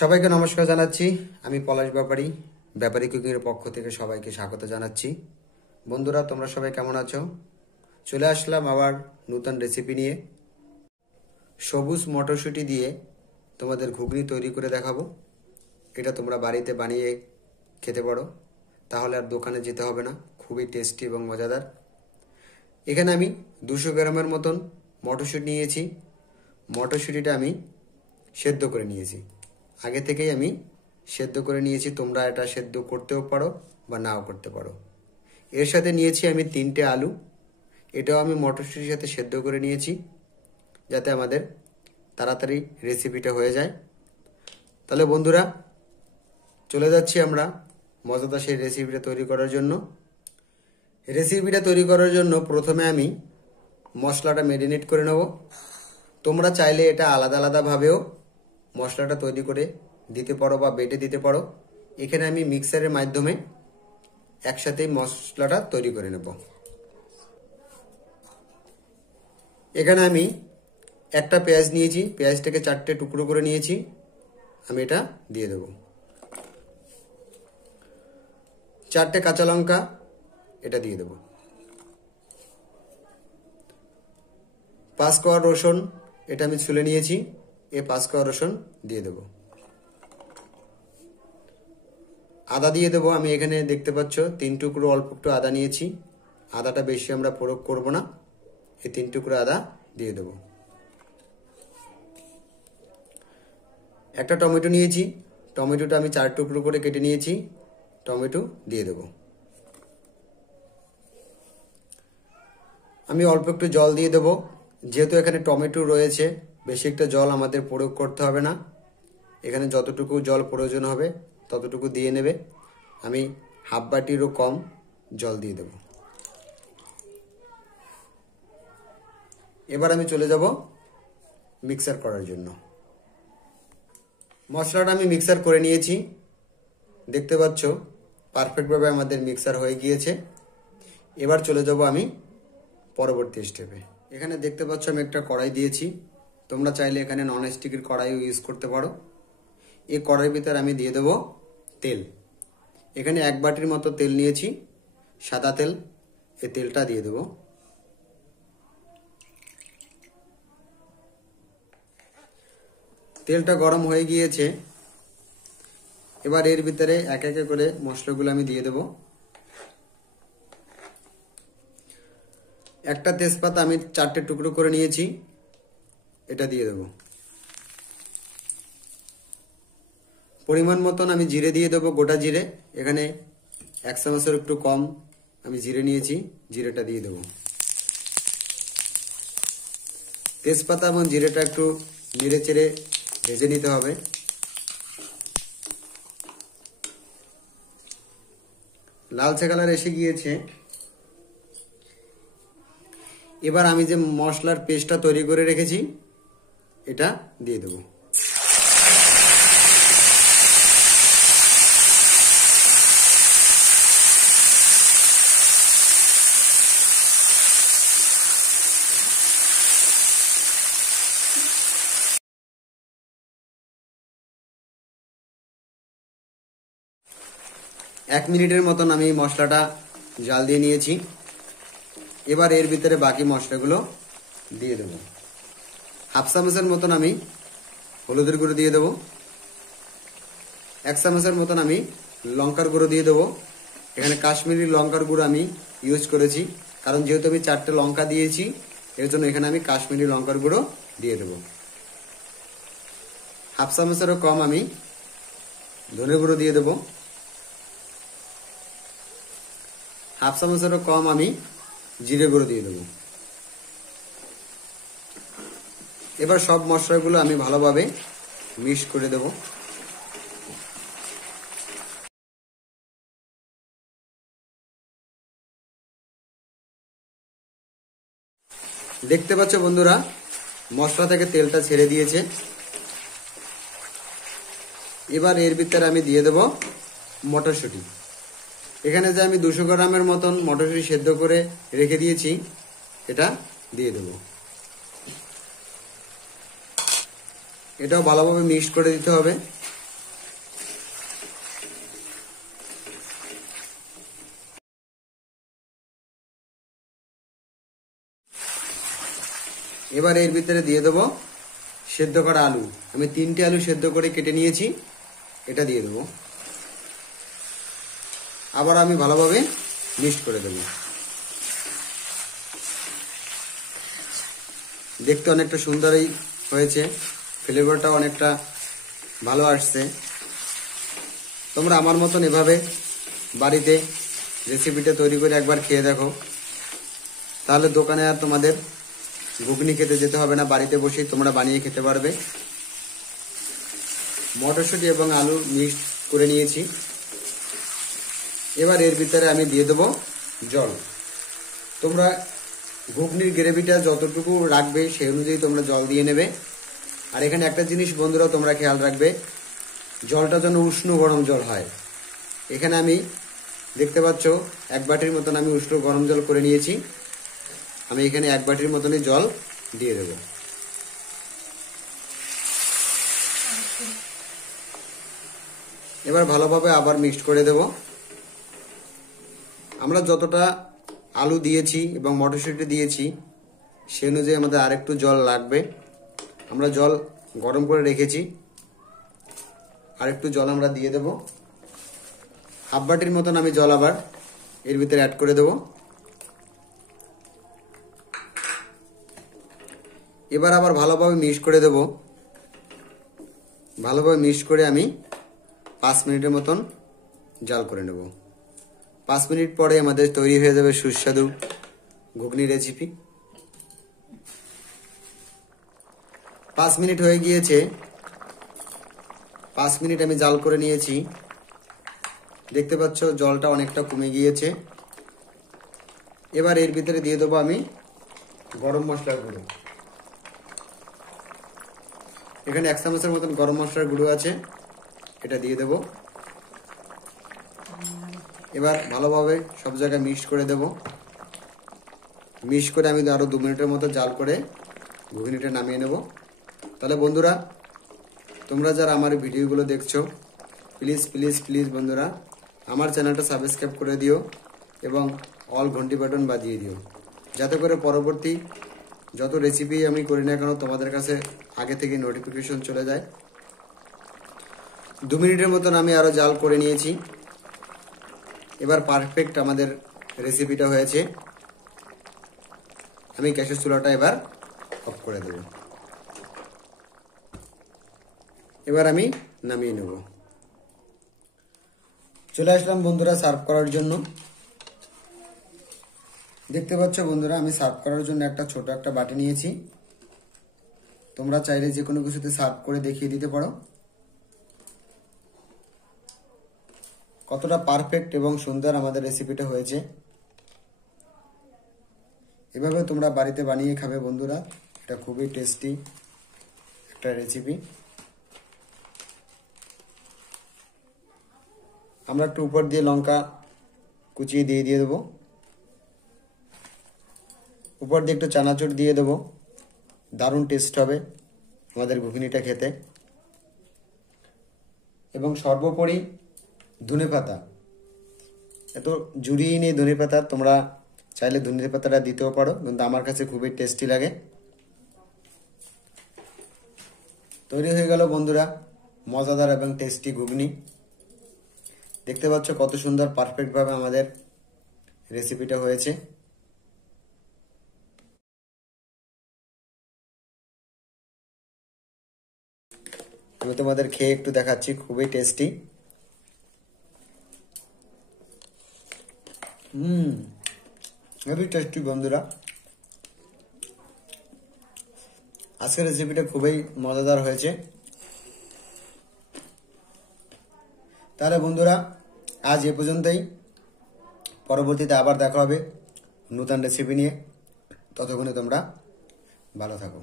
সবাইকে নমস্কার জানাচ্ছি। আমি পলাশ ব্যাপারী, ব্যাপারী কুকিংয়ের পক্ষ থেকে সবাইকে স্বাগত জানাচ্ছি। বন্ধুরা, তোমরা সবাই কেমন আছো? চলে আসলাম আবার নতুন রেসিপি নিয়ে। সবুজ মটরশুঁটি দিয়ে তোমাদের ঘুগনি তৈরি করে দেখাবো। এটা তোমরা বাড়িতে বানিয়ে খেতে পারো, তাহলে আর দোকানে যেতে হবে না। খুবই টেস্টি এবং মজাদার। এখানে আমি 200 গ্রামের মতন মটরশুঁটি নিয়েছি। মটরশুঁটিটা আমি সেদ্ধ করে নিয়েছি। আগে থেকেই আমি সেদ্ধ করে নিয়েছি। তোমরা এটা সেদ্ধ করতেও পারো বা নাও করতে পারো। এর সাথে নিয়েছি আমি 3টে আলু। এটাও আমি মটরশুঁটির সাথে সেদ্ধ করে নিয়েছি, যাতে আমাদের তাড়াতাড়ি রেসিপিটা হয়ে যায়। তাহলে বন্ধুরা, চলে যাচ্ছি আমরা মজাদার সেই রেসিপিটা তৈরি করার জন্য। রেসিপিটা তৈরি করার জন্য প্রথমে আমি মশলাটা ম্যারিনেট করে নেব। তোমরা চাইলে এটা আলাদা আলাদাভাবেও মশলাটা তৈরি করে দিতে পারো বা বেটে দিতে পারো। এখানে আমি মিক্সারের মাধ্যমে একসাথে মশলাটা তৈরি করে নেব। এখানে আমি একটা পেঁয়াজ নিয়েছি, পেঁয়াজটাকে 4টে টুকরো করে নিয়েছি। আমি এটা দিয়ে দেব। 4টে কাঁচা লঙ্কা এটা দিয়ে দেব। 5 কোয়া রসুন এটা আমি ছুলে নিয়েছি, এই 5 কোয়া রসুন দিয়ে দেব। আদা দিয়ে দেবো। আমি এখানে দেখতে পাচ্ছ 3 টুকরো অল্প একটু আদা নিয়েছি। আদাটা বেশি আমরা প্রয়োগ করব না। এই 3 টুকরো আদা দিয়ে দেব। একটা টমেটো নিয়েছি, টমেটোটা আমি 4 টুকরো করে কেটে নিয়েছি। টমেটো দিয়ে দেব। আমি অল্প একটু জল দিয়ে দেব। যেহেতু এখানে টমেটো রয়েছে, বেশি একটা জল আমাদের প্রয়োগ করতে হবে না। এখানে যতটুকু জল প্রয়োজন হবে ততটুকু দিয়ে নেবে। আমি হাফ বাটিরও কম জল দিয়ে দেব। এবার আমি চলে যাব মিক্সার করার জন্য। মশলাটা আমি মিক্সার করে নিয়েছি। দেখতে পাচ্ছ পারফেক্টভাবে আমাদের মিক্সার হয়ে গিয়েছে। এবার চলে যাব আমি পরবর্তী স্টেপে। এখানে দেখতে পাচ্ছ আমি একটা কড়াই দিয়েছি। তোমরা চাইলে এখানে নন স্টিকের কড়াইও ইউজ করতে পারো। এই কড়াইয়ের ভিতরে আমি দিয়ে দেব তেল। এখানে 1 বাটির মতো তেল নিয়েছি, সাদা তেল। এই তেলটা দিয়ে দেব। তেলটা গরম হয়ে গিয়েছে। এবার এর ভিতরে এক এক করে মশলাগুলো আমি দিয়ে দেব। একটা তেজপাতা আমি 4টে টুকরো করে নিয়েছি, এটা দিয়ে দেব। পরিমাণ মতন আমি জিরে দিয়ে দেবো, গোটা জিরে। এখানে 1 চামচের একটু কম আমি জিরে নিয়েছি, জিরেটা দিয়ে দেব। তেজপাতা এবং জিরেটা একটু নেড়ে চেড়ে ভেজে নিতে হবে। লালচে কালার এসে গিয়েছে। এবার আমি যে মশলার পেস্টটা তৈরি করে রেখেছি এটা দিয়ে দেব। এক মিনিটের মতন আমি মশলাটা জাল দিয়ে নিয়েছি। এবার এর ভিতরে বাকি মশলাগুলো দিয়ে দেব। হাফ চামচের মতন আমি হলুদের গুঁড়ো দিয়ে দেব। 1 চামচের মতন আমি লঙ্কার গুঁড়ো দিয়ে দেবো। এখানে কাশ্মীরি লঙ্কার গুঁড়ো আমি ইউজ করেছি, কারণ যেহেতু আমি 4টে লঙ্কা দিয়েছি, এর জন্য এখানে আমি কাশ্মীরি লঙ্কার গুঁড়ো দিয়ে দেব। হাফ চামচেরও কম আমি ধনে গুঁড়ো দিয়ে দেব। হাফ চামচেরও কম আমি জিরে গুঁড়ো দিয়ে দেব। এবার সব মশলাগুলো আমি ভালোভাবে মিক্স করে দেব। দেখতে পাচ্ছ বন্ধুরা, মশলা থেকে তেলটা ছেড়ে দিয়েছে। এবার এর ভিতরে আমি দিয়ে দেব মটরশুঁটি। এখানে যে আমি 200 গ্রামের মতন মটরশুঁটি সেদ্ধ করে রেখে দিয়েছি, এটা দিয়ে দেব। এটাও ভালোভাবে মিক্স করে দিতে হবে। এবার এর ভিতরে দিয়ে দেবো সেদ্ধ করা আলু। আমি 3টে আলু সেদ্ধ করে কেটে নিয়েছি, এটা দিয়ে দেবো। আবার আমি ভালোভাবে মিক্সড করে দেবো। দেখতে অনেকটা সুন্দরই হয়েছে, ফ্লেভারটা অনেকটা ভালো আসছে। তোমরা আমার মতন এভাবে বাড়িতে রেসিপিটা তৈরি করে একবার খেয়ে দেখো, তাহলে দোকানে আর তোমাদের ঘুগনি খেতে যেতে হবে না, বাড়িতে বসেই তোমরা বানিয়ে খেতে পারবে। মটরশুঁটি এবং আলু মিক্স করে নিয়েছি। এবার এর ভিতরে আমি দিয়ে দেবো জল। তোমরা ঘুগনির গ্রেভিটা যতটুকু রাখবে সেই অনুযায়ী তোমরা জল দিয়ে নেবে। আর এখানে একটা জিনিস বন্ধুরা তোমরা খেয়াল রাখবে, জলটা যেন উষ্ণ গরম জল হয়। এখানে আমি দেখতে পাচ্ছ 1 বাটির মতন আমি উষ্ণ গরম জল করে নিয়েছি। আমি এখানে 1 বাটির মতনই জল দিয়ে দেব। এবার ভালোভাবে আবার মিক্সড করে দেব। আমরা যতটা আলু দিয়েছি এবং মটরশুঁটি দিয়েছি সে অনুযায়ী আমাদের আরেকটু জল লাগবে। আমরা জল গরম করে রেখেছি, আরেকটু জল আমরা দিয়ে দেব। 1/2 বাটির মতন আমি জল আবার এর ভিতরে অ্যাড করে দেব। এবার আবার ভালোভাবে মিক্স করে দেব। ভালোভাবে মিক্স করে আমি 5 মিনিটের মতন জাল করে নেব। 5 মিনিট পরে আমাদের তৈরি হয়ে যাবে সুস্বাদু ঘুগনি রেসিপি। 5 মিনিট হয়ে গিয়েছে। 5 মিনিট আমি জাল করে নিয়েছি। দেখতে পাচ্ছ জলটা অনেকটা কমে গিয়েছে। এবার এর ভিতরে দিয়ে দেবো আমি গরম মশলার গুঁড়ো। এখানে 1 চামচের মতন গরম মশলার গুঁড়ো আছে, এটা দিয়ে দেব। এবার ভালোভাবে সব জায়গায় মিক্স করে দেব। মিক্স করে আমি আরো 2 মিনিটের মতো জাল করে ঘুগনিটা নামিয়ে নেব। তাহলে বন্ধুরা, তোমরা যারা আমার ভিডিওগুলো দেখছো প্লিজ প্লিজ প্লিজ বন্ধুরা আমার চ্যানেলটা সাবস্ক্রাইব করে দিও এবং অল ঘন্টি বাটন বাজিয়ে দিও, যাতে করে পরবর্তী যত রেসিপি আমি করি না কেন তোমাদের কাছে আগে থেকে নোটিফিকেশন চলে যায়। 2 মিনিটের মতন আমি আরো জাল করে নিয়েছি। এবার পারফেক্ট আমাদের রেসিপিটা হয়েছে। আমি গ্যাসের চুলাটা এবার অফ করে দেব। এবার আমি নামিয়ে নেব। চলে আসলাম বন্ধুরা সার্ভ করার জন্য। দেখতে পাচ্ছ বন্ধুরা আমি সার্ভ করার জন্য একটা ছোট একটা বাটি নিয়েছি। তোমরা চাইলে যে কোনো কিছুতে সার্ভ করে দেখিয়ে দিতে পারো। কতটা পারফেক্ট এবং সুন্দর আমাদের রেসিপিটা হয়েছে। এভাবে তোমরা বাড়িতে বানিয়ে খাবে বন্ধুরা, এটা খুবই টেস্টি একটা রেসিপি। আমরা একটু উপর দিয়ে লঙ্কা কুচিয়ে দিয়ে দেবো। উপর দিয়ে একটু চানাচুর দিয়ে দেবো, দারুণ টেস্ট হবে আমাদের ঘুগনিটা খেতে। এবং সর্বোপরি ধনেপাতা, এত জুড়িয়ে নেই ধনেপাতা, তোমরা চাইলে ধনেপাতাটা দিতেও পারো, কিন্তু আমার কাছে খুবই টেস্টি লাগে। তৈরি হয়ে গেল বন্ধুরা মজাদার এবং টেস্টি ঘুগনি। দেখতে পাচ্ছ কত সুন্দর পারফেক্ট ভাবে আমাদের রেসিপিটা হয়েছে। আমি তোমাদের খেয়ে একটু দেখাচ্ছি, খুবই টেস্টি। হেভি টেস্টি বন্ধুরা। আজকের রেসিপিটা খুবই মজাদার হয়েছে। তাহলে বন্ধুরা আজ এ পর্যন্তই। পরবর্তীতে আবার দেখা হবে নতুন রেসিপি নিয়ে। ততক্ষণে তোমরা ভালো থাকো।